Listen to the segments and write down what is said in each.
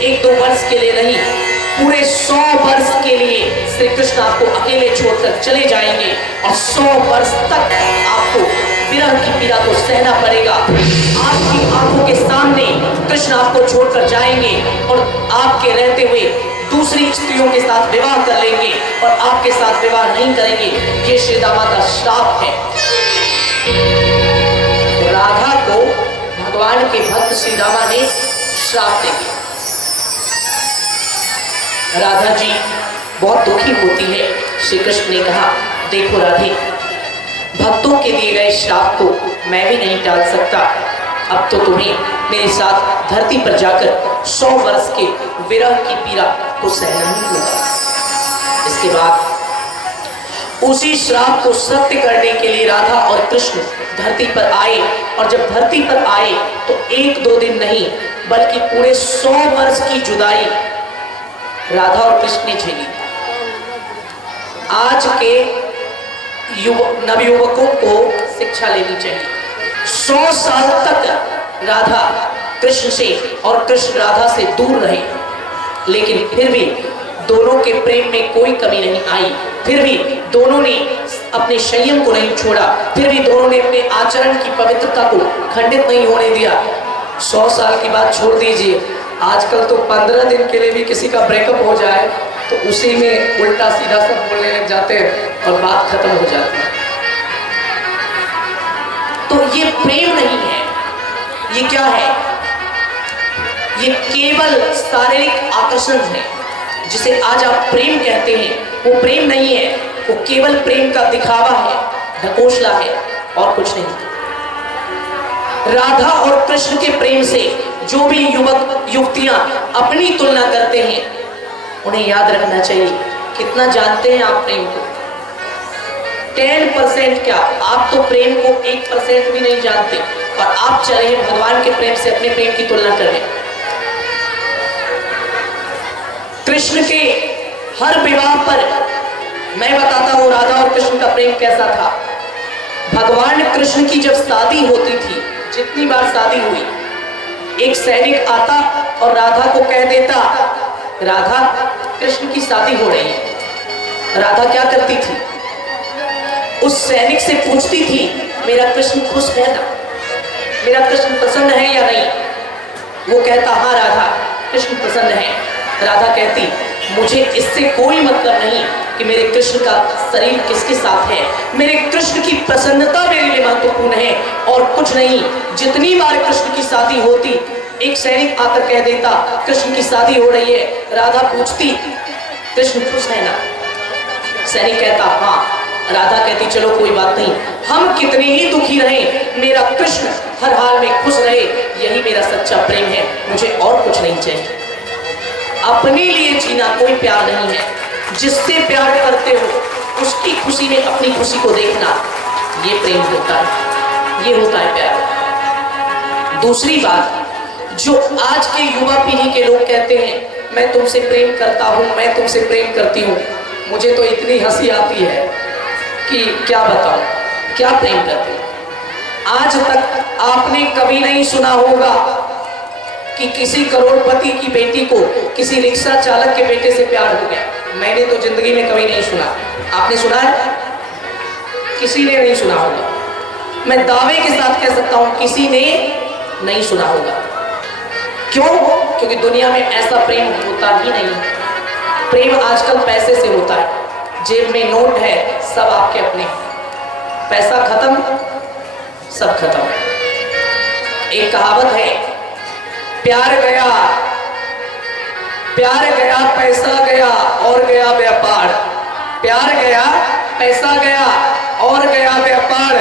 एक दो वर्ष के लिए नहीं, पूरे 100 वर्ष के लिए श्री कृष्ण आपको अकेले छोड़कर चले जाएंगे और 100 वर्ष तक आपको विरह की पीड़ा को सहना पड़ेगा। आपकी आंखों के सामने कृष्ण आपको छोड़कर जाएंगे और आपके रहते हुए दूसरी स्त्रियों के साथ विवाह कर लेंगे और आपके साथ विवाह नहीं करेंगे। ये श्री दामा का श्राप है। तो राधा को भगवान के भक्त श्री रामा ने श्राप दे दिया। राधा जी बहुत दुखी होती है। श्री कृष्ण ने कहा, देखो राधे, भक्तों के दिए गए श्राप को मैं भी नहीं टाल सकता। अब तो तुम्हें मेरे साथ धरती पर जाकर 100 वर्ष के विरह की पीड़ा को सहना ही होगा। इसके बाद उसी श्राप को सत्य करने के लिए राधा और कृष्ण धरती पर आए और जब धरती पर आए तो 1-2 दिन नहीं बल्कि पूरे 100 वर्ष की जुदाई राधा और कृष्ण ने झेली। आज के नवयुवकों को शिक्षा लेनी चाहिए। 100 साल तक राधा कृष्ण से और कृष्ण राधा से दूर रहे, लेकिन फिर भी दोनों के प्रेम में कोई कमी नहीं आई। फिर भी दोनों ने अपने संयम को नहीं छोड़ा, फिर भी दोनों ने अपने आचरण की पवित्रता को खंडित नहीं होने दिया। 100 साल की बात छोड़ दीजिए, आजकल तो 15 दिन के लिए भी किसी का ब्रेकअप हो जाए तो उसी में उल्टा सीधा सब बोलने लग जाते हैं और बात खत्म हो जाती है। तो ये प्रेम नहीं है, ये क्या है? ये केवल शारीरिक आकर्षण है। जिसे आज आप प्रेम कहते हैं वो प्रेम नहीं है, वो केवल प्रेम का दिखावा है, ढकोसला है और कुछ नहीं। राधा और कृष्ण के प्रेम से जो भी युवक युवतियां अपनी तुलना करते हैं उन्हें याद रखना चाहिए, कितना जानते हैं आप प्रेम को? 10% क्या, आप तो प्रेम को 1% भी नहीं जानते और आप चले भगवान के प्रेम से अपने प्रेम की तुलना करें। कृष्ण के हर विवाह पर मैं बताता हूं राधा और कृष्ण का प्रेम कैसा था। भगवान कृष्ण की जब शादी होती थी, जितनी बार शादी हुई, एक सैनिक आता और राधा को कह देता, राधा कृष्ण की शादी हो रही है। राधा क्या करती थी? उस सैनिक से पूछती थी, मेरा कृष्ण खुश है ना, मेरा कृष्ण प्रसन्न है या नहीं? वो कहता, हाँ राधा कृष्ण प्रसन्न है। राधा कहती, मुझे इससे कोई मतलब नहीं कि मेरे कृष्ण का शरीर किसके साथ है, मेरे कृष्ण की प्रसन्नता मेरे लिए महत्वपूर्ण है और कुछ नहीं। जितनी बार कृष्ण की शादी होती, एक सैनिक आकर कह देता, कृष्ण की शादी हो रही है। राधा पूछती, कृष्ण खुश है ना? सैनिक कहता, हाँ। राधा कहती, चलो कोई बात नहीं, हम कितने ही दुखी रहें, मेरा कृष्ण हर हाल में खुश रहे, यही मेरा सच्चा प्रेम है, मुझे और कुछ नहीं चाहिए। अपने लिए जीना कोई प्यार नहीं है। जिससे प्यार करते हो उसकी खुशी में अपनी खुशी को देखना, ये प्रेम होता है, ये होता है प्यार। दूसरी बात, जो आज के युवा पीढ़ी के लोग कहते हैं, मैं तुमसे प्रेम करता हूं, मैं तुमसे प्रेम करती हूं, मुझे तो इतनी हंसी आती है कि क्या बताऊं, क्या प्रेम करते हैं। आज तक आपने कभी नहीं सुना होगा कि किसी करोड़पति की बेटी को किसी रिक्शा चालक के बेटे से प्यार हो गया। मैंने तो जिंदगी में कभी नहीं सुना। आपने सुना है? किसी ने नहीं सुना होगा। मैं दावे के साथ कह सकता हूं, किसी ने नहीं सुना होगा। क्यों? क्योंकि दुनिया में ऐसा प्रेम होता ही नहीं है। प्रेम आजकल पैसे से होता है। जेब में नोट है, सब आपके अपने, पैसा खत्म, सब खत्म। एक कहावत है, प्यार गया पैसा गया और गया व्यापार। प्यार गया, पैसा गया और गया व्यापार।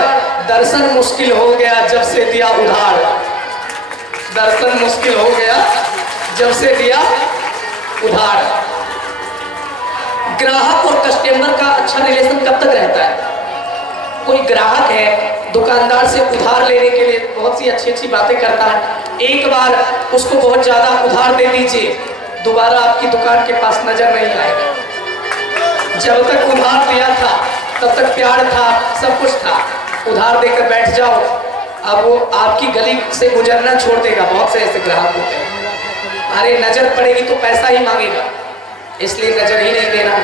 दर्शन मुश्किल हो गया जब से दिया उधार। दर्शन मुश्किल हो गया जब से दिया उधार। ग्राहक और कस्टमर का अच्छा रिलेशन कब तक रहता है? कोई ग्राहक है, दुकानदार से उधार लेने के लिए बहुत सी अच्छी अच्छी बातें करता है, एक बार उसको बहुत ज्यादा उधार दे दीजिए, दोबारा आपकी दुकान के पास नजर नहीं आएगा। जब तक उधार दिया था तब तक प्यार था, सब कुछ था। उधार देकर बैठ जाओ, अब वो आपकी गली से गुजरना छोड़ देगा। बहुत से ऐसे ग्राहक होते हैं। अरे नजर पड़ेगी तो पैसा ही मांगेगा, इसलिए नजर ही नहीं देना।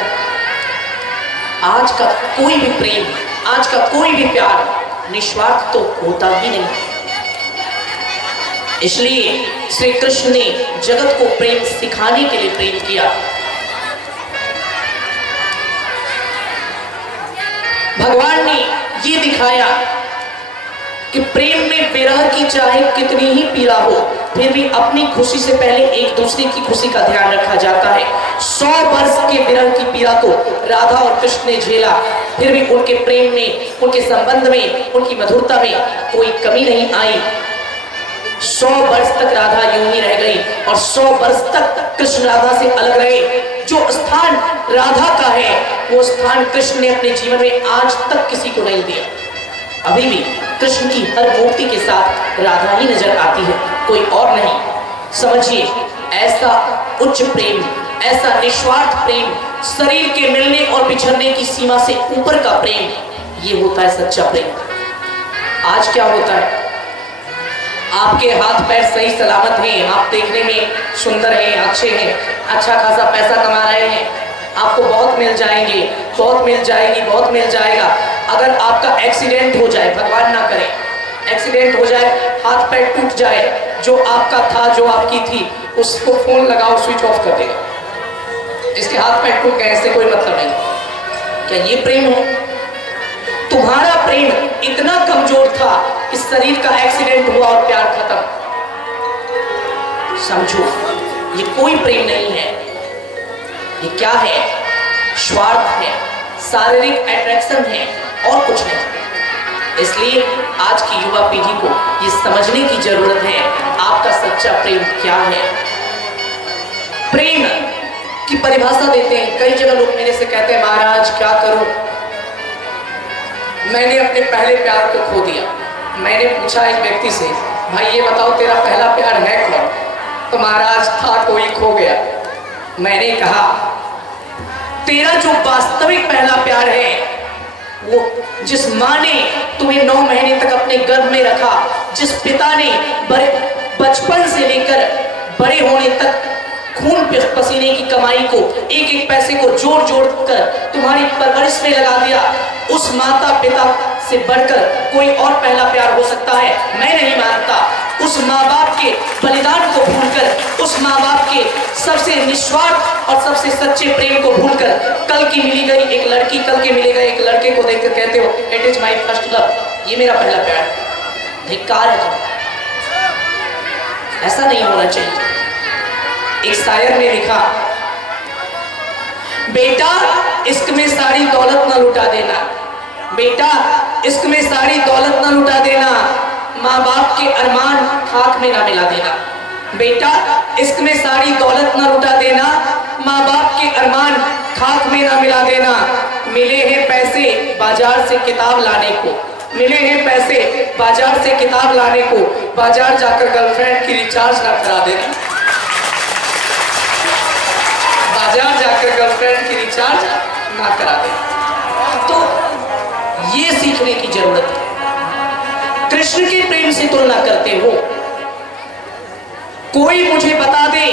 आज का कोई भी प्रेम, आज का कोई भी प्यार निस्वार्थ तो होता ही नहीं। इसलिए श्री कृष्ण ने जगत को प्रेम सिखाने के लिए प्रेम किया। भगवान ने ये दिखाया कि प्रेम में विरह की चाहे कितनी ही पीड़ा हो, फिर भी अपनी खुशी से पहले एक दूसरे की खुशी का ध्यान रखा जाता है। 100 वर्ष के विरह की पीड़ा को राधा और कृष्ण ने झेला, फिर भी उनके प्रेम में, उनके संबंध में, उनकी मधुरता में कोई कमी नहीं आई। 100 वर्ष तक राधा यूं ही रह गई और 100 वर्ष तक कृष्ण राधा से अलग रहे। जो स्थान राधा का है वो स्थान कृष्ण ने अपने जीवन में आज तक किसी को नहीं दिया। अभी भी कृष्ण की हर मूर्ति के साथ राधा ही नजर आती है, कोई और नहीं। समझिए, ऐसा उच्च प्रेम, ऐसा निस्वार्थ प्रेम, शरीर के मिलने और बिछड़ने की सीमा से ऊपर का प्रेम, ये होता है सच्चा प्रेम। आज क्या होता है, आपके हाथ पैर सही सलामत हैं, आप देखने में सुंदर हैं, अच्छे हैं, अच्छा खासा पैसा कमा रहे हैं, आपको बहुत मिल जाएंगे, बहुत मिल जाएगी, बहुत मिल जाएगा। अगर आपका एक्सीडेंट हो जाए, भगवान ना करे, एक्सीडेंट हो जाए, हाथ पैर टूट जाए, जो आपका था, जो आपकी थी, उसको फोन लगाओ, स्विच ऑफ कर देगा। इसके हाथ पैर टूट गए, इससे कोई मतलब नहीं। क्या ये प्रेम है? तुम्हारा प्रेम इतना कमजोर था कि शरीर का एक्सीडेंट हुआ और प्यार खत्म। समझो, ये कोई प्रेम नहीं है, ये क्या है? स्वार्थ है, शारीरिक अट्रैक्शन है और कुछ नहीं। इसलिए आज की युवा पीढ़ी को ये समझने की जरूरत है, आपका सच्चा प्रेम क्या है। प्रेम की परिभाषा देते हैं, कई जगह लोग मेरे से कहते हैं, महाराज क्या करूं, मैंने अपने पहले प्यार को खो दिया। मैंने पूछा एक व्यक्ति से, भाई ये बताओ तेरा पहला प्यार है कौन? तो महाराज था कोई, खो गया। मैंने कहा, तेरा जो वास्तविक पहला प्यार है, वो जिस माँ ने तुम्हें 9 महीने तक अपने गर्भ में रखा, जिस पिता ने बचपन से लेकर बड़े होने तक खून पसीने की कमाई को, एक एक पैसे को जोड़ जोड़ कर तुम्हारी परवरिश में लगा दिया, उस माता पिता से बढ़कर कोई और पहला प्यार हो सकता है? मैं नहीं मानता। उस माँ बाप के बलिदान को भूलकर, उस माँ बाप के सबसे निस्वार्थ और सबसे सच्चे प्रेम को भूलकर, कल की मिली गई एक लड़की, कल के मिले गए एक लड़के को देखकर कहते हो it is my first love, ये मेरा पहला प्यार। धिक्कार है। ऐसा नहीं होना चाहिए। एक शायर ने लिखा, बेटा इश्क में सारी दौलत न लुटा देना, बेटा इश्क में सारी दौलत न लुटा देना, माँ बाप के अरमान खाक में ना मिला देना। बेटा इश्क में सारी दौलत न लुटा देना, माँ बाप के अरमान खाक में ना मिला देना। मिले हैं पैसे बाजार से किताब लाने को, मिले हैं पैसे बाजार से किताब लाने को, बाजार जाकर गर्लफ्रेंड की रिचार्ज ना करा देना। बाजार जाकर गर्लफ्रेंड की रिचार्ज ना करा देना। तो ये सीखने की जरूरत है। कृष्ण के प्रेम से तुलना करते हो, कोई मुझे बता दे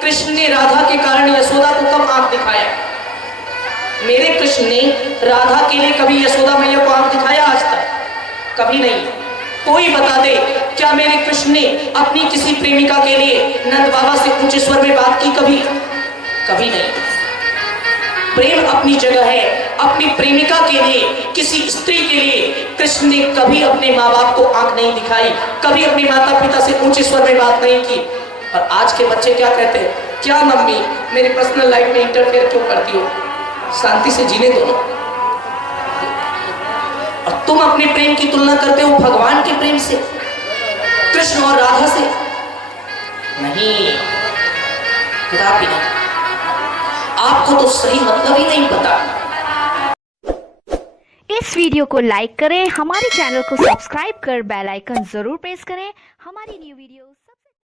कृष्ण ने राधा के कारण यशोदा को कब आंख दिखाया? मेरे कृष्ण ने राधा के लिए कभी यशोदा मैया को आंख दिखाया आज तक? कभी नहीं। कोई बता दे, क्या मेरे कृष्ण ने अपनी किसी प्रेमिका के लिए नंद बाबा से ऊंचे स्वर में बात की कभी? कभी नहीं। प्रेम अपनी जगह है। अपनी प्रेमिका के लिए, किसी स्त्री के लिए कृष्ण ने कभी अपने माँ बाप को आंख नहीं दिखाई, कभी अपने माता पिता से ऊंचे स्वर में बात नहीं की। और आज के बच्चे क्या कहते हैं, क्या मम्मी मेरी पर्सनल लाइफ में इंटरफेयर क्यों करती हो, शांति से जीने दो ना। और तुम अपने प्रेम की तुलना करते हो भगवान के प्रेम से, कृष्ण और राधा से? नहीं, कदापि नहीं। आपको तो सही मतलब ही नहीं पता। इस वीडियो को लाइक करें, हमारे चैनल को सब्सक्राइब कर बेल आइकन जरूर प्रेस करें हमारी न्यू वीडियोस